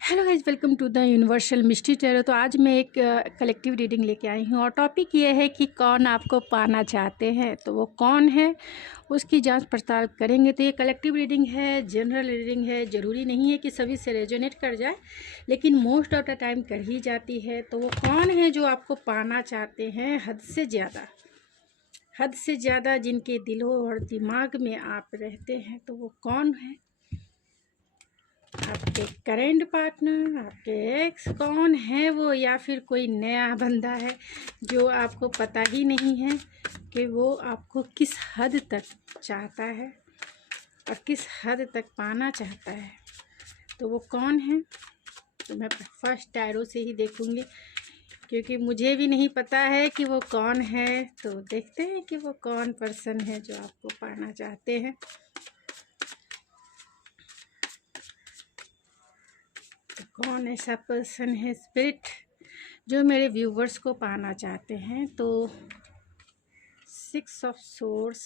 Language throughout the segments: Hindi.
Hello guys, welcome to the universal mystery tarot. तो आज मैं एक कलेक्टिव रीडिंग लेके आई हूँ और टॉपिक ये है कि कौन आपको पाना चाहते हैं, तो वो कौन है उसकी जांच पड़ताल करेंगे। तो ये कलेक्टिव रीडिंग है, जनरल रीडिंग है, ज़रूरी नहीं है कि सभी से रेजोनेट कर जाए, लेकिन मोस्ट ऑफ द टाइम कर ही जाती है। तो वो कौन है जो आपको पाना चाहते हैं हद से ज़्यादा, जिनके दिलों और दिमाग में आप रहते हैं, तो वो कौन है? आपके करेंट पार्टनर, आपके एक्स, कौन है वो? या फिर कोई नया बंदा है जो आपको पता ही नहीं है कि वो आपको किस हद तक चाहता है और किस हद तक पाना चाहता है। तो वो कौन है? तो मैं फर्स्ट टैरो से ही देखूंगी, क्योंकि मुझे भी नहीं पता है कि वो कौन है। तो देखते हैं कि वो कौन पर्सन है जो आपको पाना चाहते हैं। कौन ऐसा पर्सन है स्पिरिट जो मेरे व्यूवर्स को पाना चाहते हैं? तो 6 of source,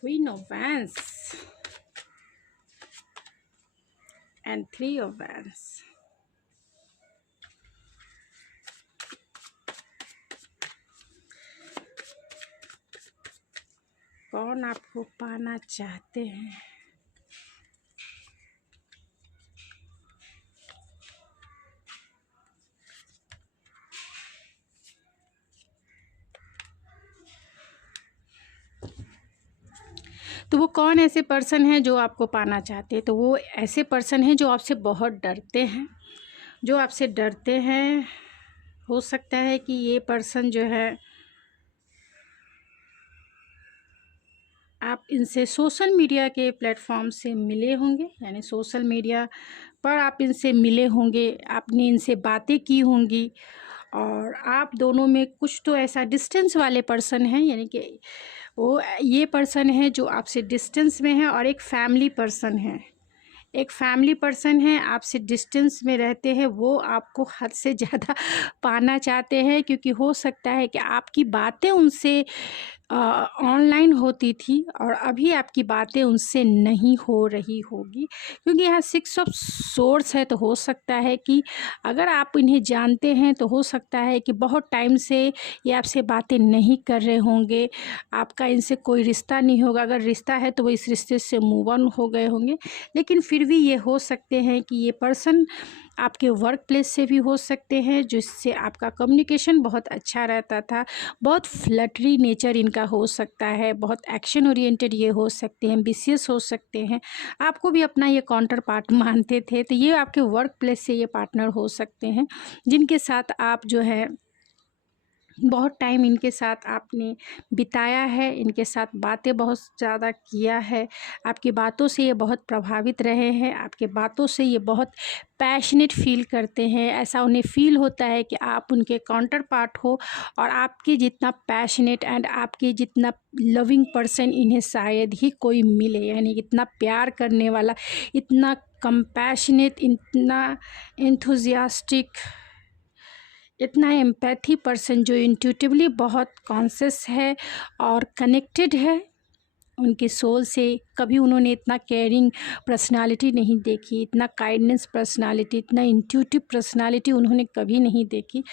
queen of vents and 3 of vents. कौन आपको पाना चाहते हैं? तो वो कौन ऐसे पर्सन है जो आपको पाना चाहते हैं? तो वो ऐसे पर्सन हैं जो आपसे बहुत डरते हैं, जो आपसे डरते हैं। हो सकता है कि ये पर्सन जो है, आप इनसे सोशल मीडिया के प्लेटफॉर्म से मिले होंगे, यानी सोशल मीडिया पर आप इनसे मिले होंगे, आपने इनसे बातें की होंगी और आप दोनों में कुछ तो ऐसा डिस्टेंस वाले पर्सन हैं, यानी कि वो ये पर्सन है जो आपसे डिस्टेंस में है। और एक फैमिली पर्सन है, आपसे डिस्टेंस में रहते हैं। वो आपको हद से ज़्यादा पाना चाहते हैं, क्योंकि हो सकता है कि आपकी बातें उनसे ऑनलाइन होती थी और अभी आपकी बातें उनसे नहीं हो रही होगी, क्योंकि यहाँ 6 ऑफ सोर्स है। तो हो सकता है कि अगर आप इन्हें जानते हैं तो हो सकता है कि बहुत टाइम से ये आपसे बातें नहीं कर रहे होंगे, आपका इनसे कोई रिश्ता नहीं होगा। अगर रिश्ता है तो वो इस रिश्ते से मूव ऑन हो गए होंगे, लेकिन फिर भी ये हो सकते हैं कि ये पर्सन आपके वर्क प्लेस से भी हो सकते हैं, जिससे आपका कम्युनिकेशन बहुत अच्छा रहता था। बहुत फ्लटरी नेचर इनका हो सकता है, बहुत एक्शन ओरिएंटेड ये हो सकते हैं, एम्बिशियस हो सकते हैं, आपको भी अपना ये काउंटर पार्ट मानते थे। तो ये आपके वर्क प्लेस से ये पार्टनर हो सकते हैं, जिनके साथ आप जो है बहुत टाइम इनके साथ आपने बिताया है, इनके साथ बातें बहुत ज़्यादा किया है, आपकी बातों से ये बहुत प्रभावित रहे हैं, आपके बातों से ये बहुत पैशनेट फील करते हैं। ऐसा उन्हें फील होता है कि आप उनके काउंटर पार्ट हो और आपके जितना पैशनेट एंड आपके जितना लविंग पर्सन इन्हें शायद ही कोई मिले, यानी इतना प्यार करने वाला, इतना कंपैशनेट, इतना एंथुजियास्टिक, इतना एम्पैथी पर्सन जो इंट्यूटिवली बहुत कॉन्शियस है और कनेक्टेड है उनके सोल से। कभी उन्होंने इतना केयरिंग पर्सनालिटी नहीं देखी, इतना काइंडनेस पर्सनालिटी, इतना इंट्यूटिव पर्सनालिटी उन्होंने कभी नहीं देखी।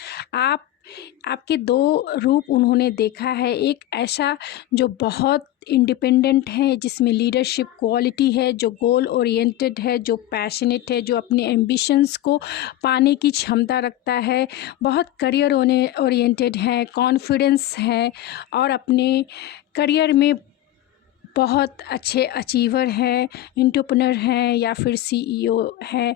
आपके 2 रूप उन्होंने देखा है। एक ऐसा जो बहुत इंडिपेंडेंट है, जिसमें लीडरशिप क्वालिटी है, जो गोल ओरिएंटेड है, जो पैशनेट है, जो अपने एम्बिशंस को पाने की क्षमता रखता है, बहुत करियर ओरिएंटेड है, कॉन्फिडेंस है और अपने करियर में बहुत अच्छे अचीवर हैं, एंटरप्रेन्योर हैं या फिर सीईओ हैं।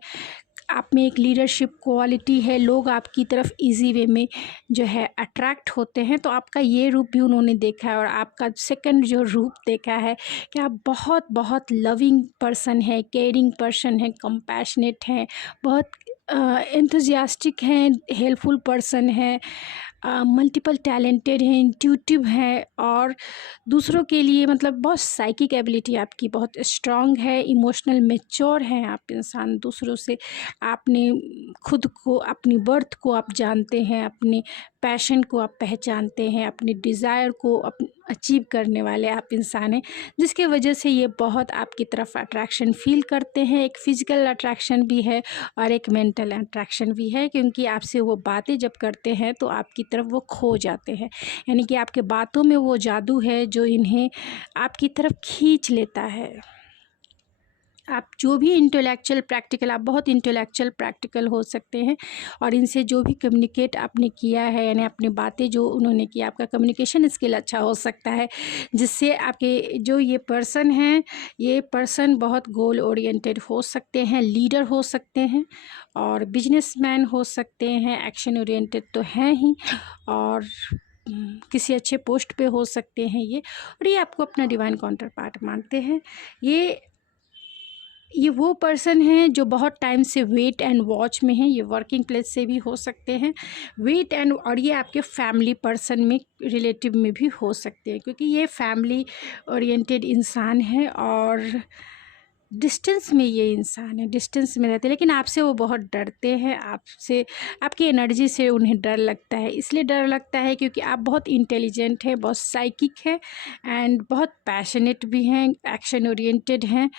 आप में एक लीडरशिप क्वालिटी है, लोग आपकी तरफ इजी वे में जो है अट्रैक्ट होते हैं। तो आपका ये रूप भी उन्होंने देखा है। और आपका सेकंड जो रूप देखा है कि आप बहुत बहुत लविंग पर्सन है, केयरिंग पर्सन है, कंपैशनेट हैं, बहुत एंथुजियास्टिक हैं, हेल्पफुल पर्सन है, मल्टीपल टैलेंटेड हैं, इंट्यूटिव हैं और दूसरों के लिए मतलब बहुत साइकिक एबिलिटी आपकी बहुत स्ट्रांग है, इमोशनल मैच्योर हैं आप इंसान। दूसरों से आपने खुद को, अपनी वर्थ को आप जानते हैं, अपने पैशन को आप पहचानते हैं, अपने डिज़ायर को, अचीव करने वाले आप इंसान हैं, जिसके वजह से ये बहुत आपकी तरफ अट्रैक्शन फ़ील करते हैं। एक फ़िज़िकल अट्रैक्शन भी है और एक मेंटल अट्रैक्शन भी है, क्योंकि आपसे वो बातें जब करते हैं तो आपकी तरफ वो खो जाते हैं। यानी कि आपके बातों में वो जादू है जो इन्हें आपकी तरफ खींच लेता है। आप जो भी इंटेलेक्चुअल प्रैक्टिकल, आप बहुत इंटेलेक्चुअल प्रैक्टिकल हो सकते हैं, और इनसे जो भी कम्युनिकेट आपने किया है, यानी अपनी बातें जो उन्होंने की, आपका कम्युनिकेशन स्किल अच्छा हो सकता है, जिससे आपके जो ये पर्सन हैं, ये पर्सन बहुत गोल ओरिएंटेड हो सकते हैं, लीडर हो सकते हैं और बिजनेसमैन हो सकते हैं, एक्शन ओरिएंटेड तो हैं ही, और किसी अच्छे पोस्ट पे हो सकते हैं ये, और ये आपको अपना डिवाइन काउंटर पार्ट मानते हैं। ये वो पर्सन हैं जो बहुत टाइम से वेट एंड वॉच में हैं। ये वर्किंग प्लेस से भी हो सकते हैं, वेट एंड, और ये आपके फैमिली पर्सन में, रिलेटिव में भी हो सकते हैं, क्योंकि ये फैमिली ओरिएंटेड इंसान है और डिस्टेंस में ये इंसान है, डिस्टेंस में रहते हैं, लेकिन आपसे वो बहुत डरते हैं। आपसे, आपकी एनर्जी से उन्हें डर लगता है। इसलिए डर लगता है क्योंकि आप बहुत इंटेलिजेंट हैं, बहुत साइकिक है एंड बहुत पैशनेट भी हैं, एक्शन ओरिएंटेड हैं।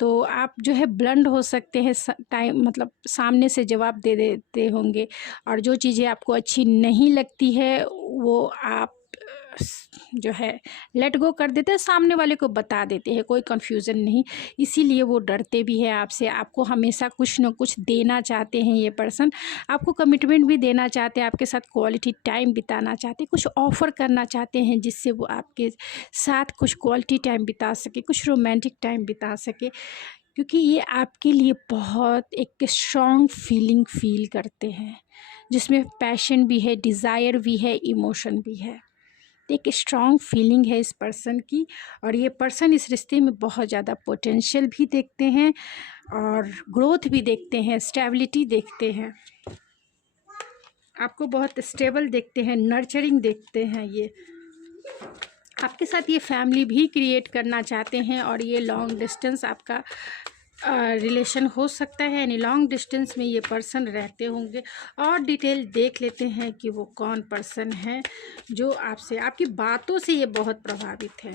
तो आप जो है ब्लंड हो सकते हैं, टाइम मतलब सामने से जवाब दे देते होंगे, और जो चीज़ें आपको अच्छी नहीं लगती है वो आप जो है लेट गो कर देते हैं, सामने वाले को बता देते हैं, कोई कन्फ्यूज़न नहीं। इसीलिए वो डरते भी हैं आपसे। आपको हमेशा कुछ न कुछ देना चाहते हैं ये पर्सन, आपको कमिटमेंट भी देना चाहते हैं, आपके साथ क्वालिटी टाइम बिताना चाहते हैं, कुछ ऑफ़र करना चाहते हैं जिससे वो आपके साथ कुछ क्वालिटी टाइम बिता सके, कुछ रोमांटिक टाइम बिता सके, क्योंकि ये आपके लिए बहुत एक स्ट्रॉन्ग फीलिंग फील करते हैं, जिसमें पैशन भी है, डिज़ायर भी है, इमोशन भी है। एक स्ट्रॉन्ग फीलिंग है इस पर्सन की, और ये पर्सन इस रिश्ते में बहुत ज़्यादा पोटेंशियल भी देखते हैं और ग्रोथ भी देखते हैं, स्टेबिलिटी देखते हैं, आपको बहुत स्टेबल देखते हैं, नर्चरिंग देखते हैं। ये आपके साथ ये फैमिली भी क्रिएट करना चाहते हैं, और ये लॉन्ग डिस्टेंस आपका रिलेशन हो सकता है, यानी लॉन्ग डिस्टेंस में ये पर्सन रहते होंगे। और डिटेल देख लेते हैं कि वो कौन पर्सन है जो आपसे, आपकी बातों से ये बहुत प्रभावित है।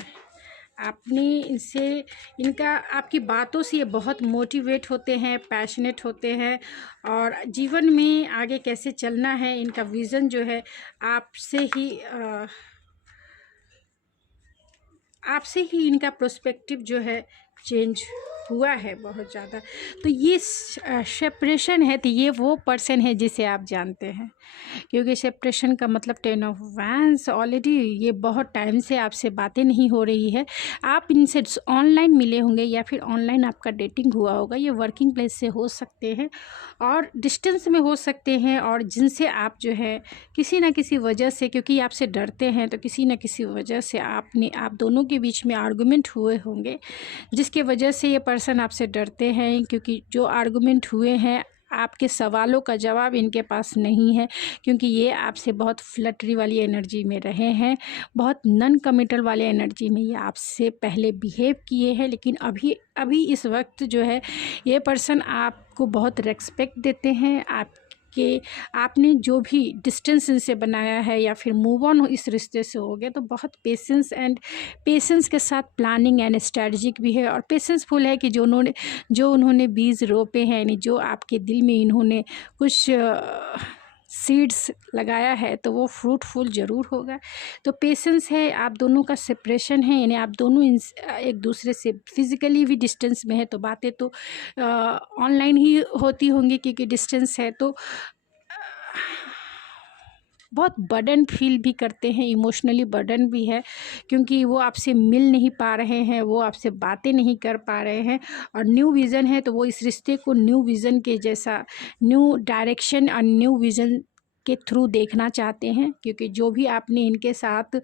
आपने इनसे, इनका, आपकी बातों से ये बहुत मोटिवेट होते हैं, पैशनेट होते हैं, और जीवन में आगे कैसे चलना है इनका विज़न जो है आपसे ही इनका प्रोस्पेक्टिव जो है चेंज हुआ है बहुत ज़्यादा। तो ये सेपरेशन है, तो ये वो पर्सन है जिसे आप जानते हैं, क्योंकि सेपरेशन का मतलब 10 ऑफ वैंड्स, ऑलरेडी ये बहुत टाइम से आपसे बातें नहीं हो रही है। आप इनसे ऑनलाइन मिले होंगे या फिर ऑनलाइन आपका डेटिंग हुआ होगा। ये वर्किंग प्लेस से हो सकते हैं और डिस्टेंस में हो सकते हैं, और जिनसे आप जो है किसी न किसी वजह से, क्योंकि आपसे डरते हैं, तो किसी न किसी वजह से आप दोनों के बीच में आर्गुमेंट हुए होंगे, जिसके वजह से ये पर्सन आपसे डरते हैं, क्योंकि जो आर्गुमेंट हुए हैं आपके सवालों का जवाब इनके पास नहीं है, क्योंकि ये आपसे बहुत फ्लटरी वाली एनर्जी में रहे हैं, बहुत नॉन कमिटल वाले एनर्जी में ये आपसे पहले बिहेव किए हैं। लेकिन अभी इस वक्त जो है ये पर्सन आपको बहुत रेस्पेक्ट देते हैं। आपने जो भी डिस्टेंस इनसे बनाया है या फिर मूव ऑन इस रिश्ते से हो गया, तो बहुत पेशेंस के साथ प्लानिंग एंड स्ट्रेटजिक भी है, और पेशेंसफुल है कि जो उन्होंने बीज रोपे हैं, यानी जो आपके दिल में इन्होंने कुछ सीड्स लगाया है, तो वो फ्रूटफुल ज़रूर होगा। तो पेशेंस है, आप दोनों का सेपरेशन है, यानी आप दोनों एक दूसरे से फिज़िकली भी डिस्टेंस में है, तो बातें तो ऑनलाइन ही होती होंगी, क्योंकि डिस्टेंस है। तो बहुत बर्डन फील भी करते हैं, इमोशनली बर्डन भी है, क्योंकि वो आपसे मिल नहीं पा रहे हैं, वो आपसे बातें नहीं कर पा रहे हैं, और न्यू विज़न है, तो वो इस रिश्ते को न्यू विज़न के जैसा, न्यू डायरेक्शन और न्यू विज़न के थ्रू देखना चाहते हैं, क्योंकि जो भी आपने इनके साथ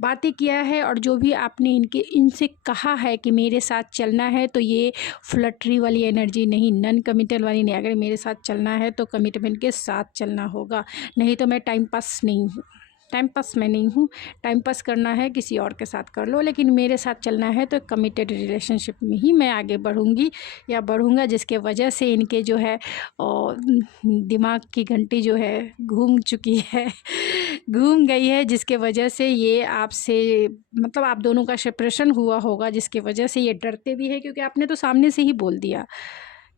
बातें किया है और जो भी आपने इनसे कहा है कि मेरे साथ चलना है, तो ये फ्लटरी वाली एनर्जी नहीं, नॉन कमिटल वाली नहीं। अगर मेरे साथ चलना है तो कमिटमेंट के साथ चलना होगा, नहीं तो मैं टाइम पास नहीं हूँ, टाइम पास मैं नहीं हूँ। टाइम पास करना है किसी और के साथ कर लो, लेकिन मेरे साथ चलना है तो कमिटेड रिलेशनशिप में ही मैं आगे बढ़ूँगी या बढ़ूँगा, जिसके वजह से इनके जो है दिमाग की घंटी जो है घूम चुकी है, घूम गई है, जिसके वजह से ये आपसे मतलब आप दोनों का सेपरेशन हुआ होगा, जिसकी वजह से ये डरते भी है, क्योंकि आपने तो सामने से ही बोल दिया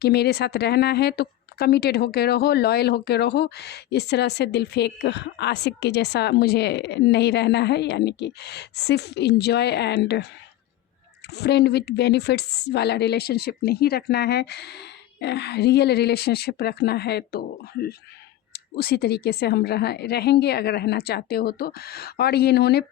कि मेरे साथ रहना है तो कमिटेड होके रहो, लॉयल होके रहो। इस तरह से दिल फेंक आशिक के जैसा मुझे नहीं रहना है, यानी कि सिर्फ enjoy and friend with benefits वाला रिलेशनशिप नहीं रखना है, रियल रिलेशनशिप रखना है। तो उसी तरीके से हम रहेंगे अगर रहना चाहते हो तो। और ये इन्होंने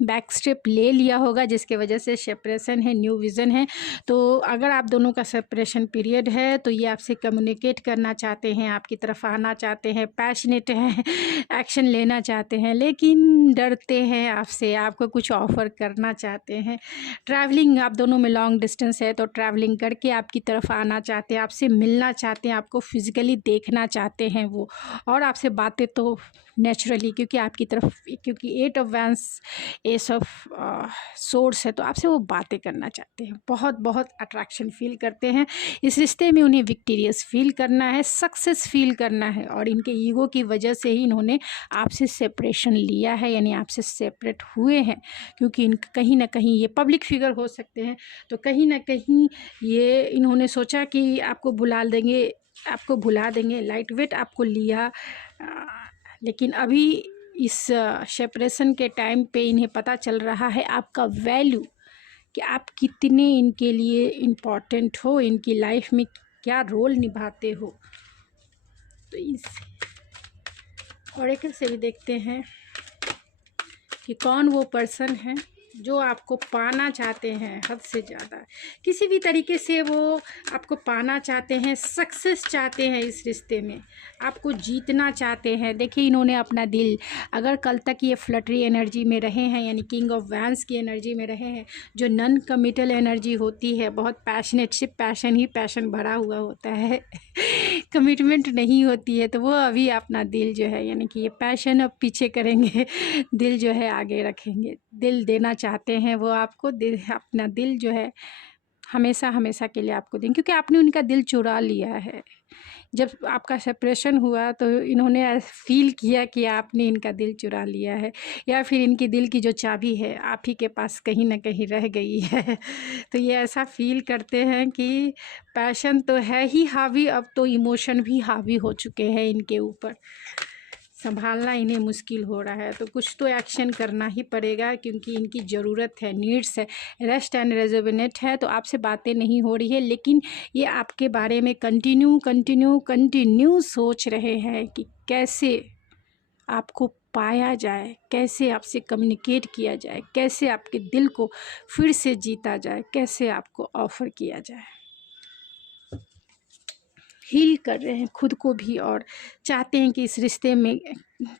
बैक स्टेप ले लिया होगा, जिसके वजह से सेपरेशन है, न्यू विज़न है। तो अगर आप दोनों का सेपरेशन पीरियड है तो ये आपसे कम्युनिकेट करना चाहते हैं, आपकी तरफ आना चाहते हैं, पैशनेट हैं, एक्शन लेना चाहते हैं, लेकिन डरते हैं आपसे, आपको कुछ ऑफ़र करना चाहते हैं। ट्रैवलिंग आप दोनों में लॉन्ग डिस्टेंस है तो ट्रैवलिंग करके आपकी तरफ आना चाहते हैं, आपसे मिलना चाहते हैं, आपको फिज़िकली देखना चाहते हैं वो, और आपसे बातें तो नेचुरली, क्योंकि आपकी तरफ, क्योंकि 8 of vents S of source है, तो आपसे वो बातें करना चाहते हैं, बहुत बहुत अट्रैक्शन फील करते हैं इस रिश्ते में। उन्हें विक्टोरियस फील करना है, सक्सेस फील करना है, और इनके ईगो की वजह से ही इन्होंने आपसे सेपरेशन लिया है, यानी आपसे सेपरेट हुए हैं। क्योंकि इन कहीं ना कहीं ये पब्लिक फिगर हो सकते हैं, तो कहीं ना कहीं ये इन्होंने सोचा कि आपको भुला देंगे, लाइट वेट आपको लिया। लेकिन अभी इस सेपरेशन के टाइम पे इन्हें पता चल रहा है आपका वैल्यू, कि आप कितने इनके लिए इम्पोर्टेंट हो, इनकी लाइफ में क्या रोल निभाते हो। तो इस ऑरेकल से भी देखते हैं कि कौन वो पर्सन है जो आपको पाना चाहते हैं हद से ज़्यादा, किसी भी तरीके से वो आपको पाना चाहते हैं, सक्सेस चाहते हैं इस रिश्ते में, आपको जीतना चाहते हैं। देखिए इन्होंने अपना दिल, अगर कल तक ये फ्लटरी एनर्जी में रहे हैं, यानी किंग ऑफ वैंस की एनर्जी में रहे हैं, जो नॉन कमिटल एनर्जी होती है, बहुत पैशनेट, सिर्फ पैशन ही पैशन भरा हुआ होता है कमिटमेंट नहीं होती है, तो वो अभी अपना दिल जो है, यानी कि ये पैशन अब पीछे करेंगे, दिल जो है आगे रखेंगे, दिल देना चाहते हैं वो आपको, अपना दिल जो है हमेशा हमेशा के लिए आपको देंगे, क्योंकि आपने उनका दिल चुरा लिया है। जब आपका सेपरेशन हुआ तो इन्होंने फील किया कि आपने इनका दिल चुरा लिया है, या फिर इनकी दिल की जो चाबी है आप ही के पास कहीं ना कहीं रह गई है तो ये ऐसा फील करते हैं कि पैशन तो है ही हावी, अब तो इमोशन भी हावी हो चुके हैं इनके ऊपर, संभालना इन्हें मुश्किल हो रहा है। तो कुछ तो एक्शन करना ही पड़ेगा, क्योंकि इनकी ज़रूरत है, नीड्स है, रेस्ट एंड रेजुविनेट है। तो आपसे बातें नहीं हो रही है, लेकिन ये आपके बारे में कंटिन्यू सोच रहे हैं कि कैसे आपको पाया जाए, कैसे आपसे कम्युनिकेट किया जाए, कैसे आपके दिल को फिर से जीता जाए, कैसे आपको ऑफ़र किया जाए। हील कर रहे हैं खुद को भी, और चाहते हैं कि इस रिश्ते में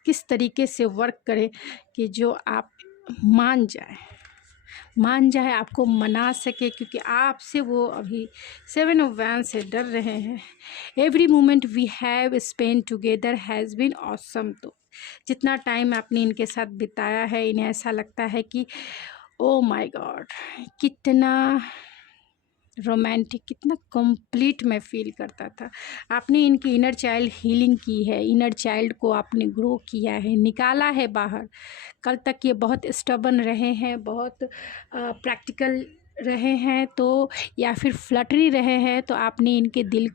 किस तरीके से वर्क करें कि जो आप मान जाए, आपको मना सके, क्योंकि आपसे वो अभी 7 ऑफ वैंस से डर रहे हैं। Every moment we have spend together has been awesome. तो जितना टाइम आपने इनके साथ बिताया है, इन्हें ऐसा लगता है कि ओ माय गॉड, कितना रोमांटिक, कितना कंप्लीट मैं फील करता था। आपने इनकी इनर चाइल्ड हीलिंग की है, इनर चाइल्ड को आपने ग्रो किया है, निकाला है बाहर। कल तक ये बहुत स्टबर्न रहे हैं, बहुत प्रैक्टिकल रहे हैं, तो या फिर फ्लटरी रहे हैं, तो आपने इनके दिल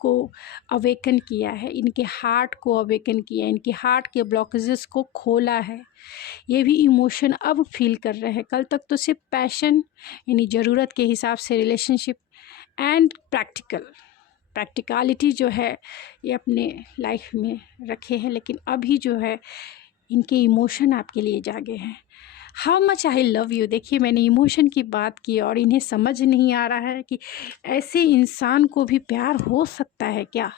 को अवेकन किया है, इनके हार्ट को अवेकन किया है, इनके हार्ट के ब्लॉकेजेस को खोला है। ये भी इमोशन अब फील कर रहे हैं। कल तक तो सिर्फ पैशन, यानी ज़रूरत के हिसाब से रिलेशनशिप एंड प्रैक्टिकलिटी जो है ये अपने लाइफ में रखे हैं, लेकिन अभी जो है इनके इमोशन आपके लिए जागे हैं। How much I love you, देखिए मैंने इमोशन की बात की और इन्हें समझ नहीं आ रहा है कि ऐसे इंसान को भी प्यार हो सकता है क्या,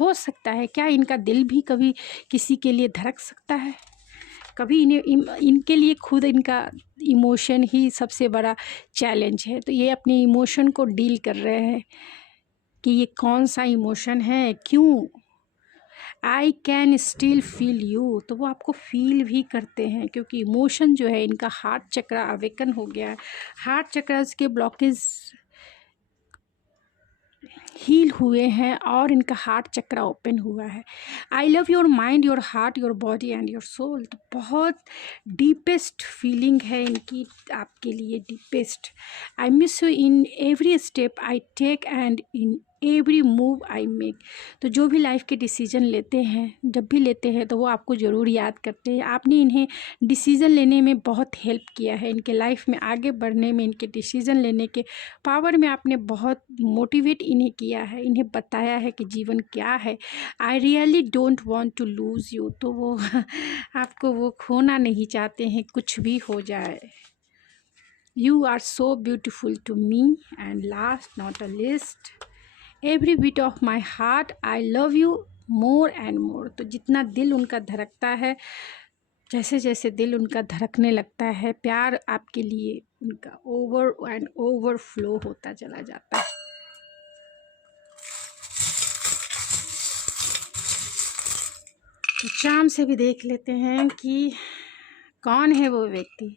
हो सकता है क्या, इनका दिल भी कभी किसी के लिए धड़क सकता है। कभी इनके लिए खुद इनका इमोशन ही सबसे बड़ा चैलेंज है। तो ये अपने इमोशन को डील कर रहे हैं कि ये कौन सा इमोशन है, क्यों I can still feel you, तो वो आपको फील भी करते हैं, क्योंकि इमोशन जो है इनका हार्ट चक्र अवेकन हो गया है। हार्ट चक्र के ब्लॉकेज हील हुए हैं और इनका हार्ट चक्रा ओपन हुआ है। I love your mind, your heart, your body and your soul. तो बहुत डीपेस्ट फीलिंग है इनकी आपके लिए, deepest. I miss you in every step I take and in every move I make. तो जो भी लाइफ के डिसीजन लेते हैं, जब भी लेते हैं तो वो आपको ज़रूर याद करते हैं। आपने इन्हें डिसीज़न लेने में बहुत हेल्प किया है, इनके लाइफ में आगे बढ़ने में, इनके डिसीज़न लेने के पावर में आपने बहुत मोटिवेट इन्हें किया है, इन्हें बताया है कि जीवन क्या है। I really don't want to lose you. तो वो आपको वो खोना नहीं चाहते हैं, कुछ भी हो जाए। You are so beautiful to me and last not a least, every beat of my heart I love you more and more. तो जितना दिल उनका धड़कता है, जैसे जैसे दिल उनका धड़कने लगता है, प्यार आपके लिए उनका ओवर एंड ओवर फ्लो होता चला जाता है। तो चाम से भी देख लेते हैं कि कौन है वो व्यक्ति।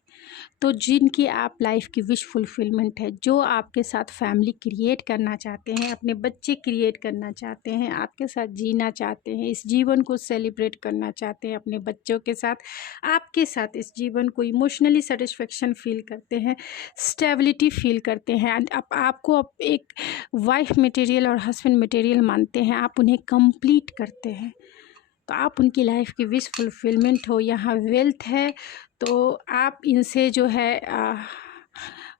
तो जिनकी आप लाइफ की विश फुलफिलमेंट है, जो आपके साथ फैमिली क्रिएट करना चाहते हैं, अपने बच्चे क्रिएट करना चाहते हैं, आपके साथ जीना चाहते हैं, इस जीवन को सेलिब्रेट करना चाहते हैं अपने बच्चों के साथ, आपके साथ इस जीवन को इमोशनली सेटिस्फेक्शन फील करते हैं, स्टेबिलिटी फील करते हैं। एंड आपको अब एक वाइफ मटेरियल और हस्बैंड मटेरियल मानते हैं, आप उन्हें कंप्लीट करते हैं। तो आप उनकी लाइफ की विश फुलफिलमेंट हो। यहाँ वेल्थ है, तो आप इनसे जो है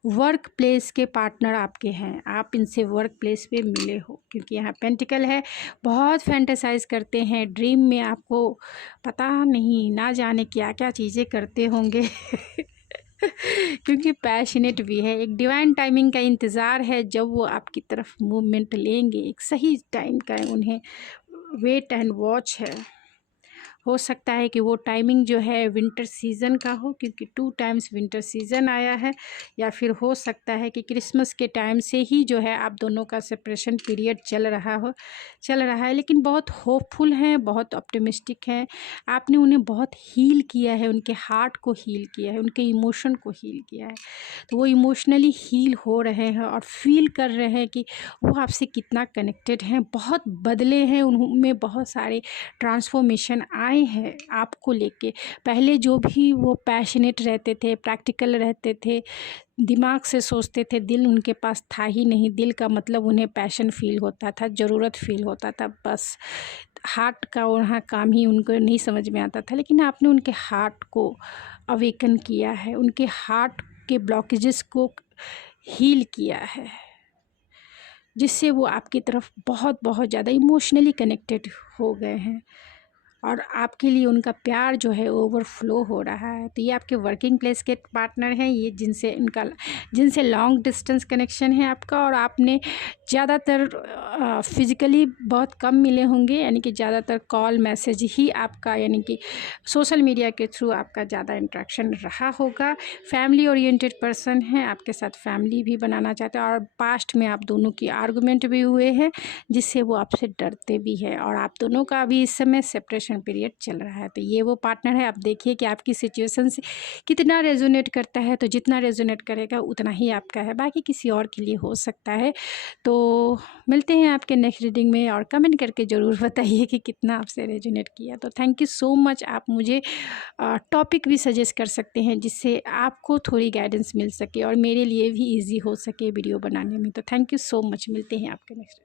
वर्क प्लेस के पार्टनर आपके हैं, आप इनसे वर्क प्लेस पे मिले हो, क्योंकि यहाँ पेंटिकल है। बहुत फैंटेसाइज करते हैं ड्रीम में, आपको पता नहीं ना जाने क्या क्या चीज़ें करते होंगे क्योंकि पैशनेट भी है। एक डिवाइन टाइमिंग का इंतज़ार है, जब वो आपकी तरफ मूवमेंट लेंगे, एक सही टाइम का उन्हें वेट एंड वॉच है। हो सकता है कि वो टाइमिंग जो है विंटर सीज़न का हो, क्योंकि 2 टाइम्स विंटर सीज़न आया है, या फिर हो सकता है कि क्रिसमस के टाइम से ही जो है आप दोनों का सेपरेशन पीरियड चल रहा है। लेकिन बहुत होपफुल हैं, बहुत ऑप्टिमिस्टिक हैं। आपने उन्हें बहुत हील किया है, उनके हार्ट को हील किया है, उनके इमोशन को हील किया है। तो वो इमोशनली हील हो रहे हैं और फील कर रहे हैं कि वो आपसे कितना कनेक्टेड हैं, बहुत बदले हैं, उनमें बहुत सारे ट्रांसफॉर्मेशन आए हैं आपको लेके। पहले जो भी वो पैशनेट रहते थे, प्रैक्टिकल रहते थे, दिमाग से सोचते थे, दिल उनके पास था ही नहीं। दिल का मतलब उन्हें पैशन फील होता था, ज़रूरत फील होता था, बस हार्ट का वहाँ काम ही उनको नहीं समझ में आता था। लेकिन आपने उनके हार्ट को अवेकन किया है, उनके हार्ट के ब्लॉकेजेस को हील किया है, जिससे वो आपकी तरफ बहुत बहुत ज़्यादा इमोशनली कनेक्टेड हो गए हैं और आपके लिए उनका प्यार जो है ओवरफ्लो हो रहा है। तो ये आपके वर्किंग प्लेस के पार्टनर हैं, ये जिनसे लॉन्ग डिस्टेंस कनेक्शन है आपका, और आपने ज़्यादातर फिज़िकली बहुत कम मिले होंगे, यानी कि ज़्यादातर कॉल मैसेज ही आपका, यानी कि सोशल मीडिया के थ्रू आपका ज़्यादा इंटरेक्शन रहा होगा। फैमिली ओरिएंटेड पर्सन हैं, आपके साथ फैमिली भी बनाना चाहते हैं, और पास्ट में आप दोनों की आर्गूमेंट भी हुए हैं, जिससे वो आपसे डरते भी हैं, और आप दोनों का अभी इस समय सेपरेशन पीरियड चल रहा है। तो ये वो पार्टनर है। आप देखिए कि आपकी सिचुएशन से कितना रेजोनेट करता है, तो जितना रेजोनेट करेगा उतना ही आपका है, बाकी किसी और के लिए हो सकता है। तो मिलते हैं आपके नेक्स्ट रीडिंग में, और कमेंट करके ज़रूर बताइए कि कितना आपसे रेजोनेट किया। तो थैंक यू सो मच। आप मुझे टॉपिक भी सजेस्ट कर सकते हैं, जिससे आपको थोड़ी गाइडेंस मिल सके और मेरे लिए भी ईजी हो सके वीडियो बनाने में। तो थैंक यू सो मच। मिलते हैं आपके नेक्स्ट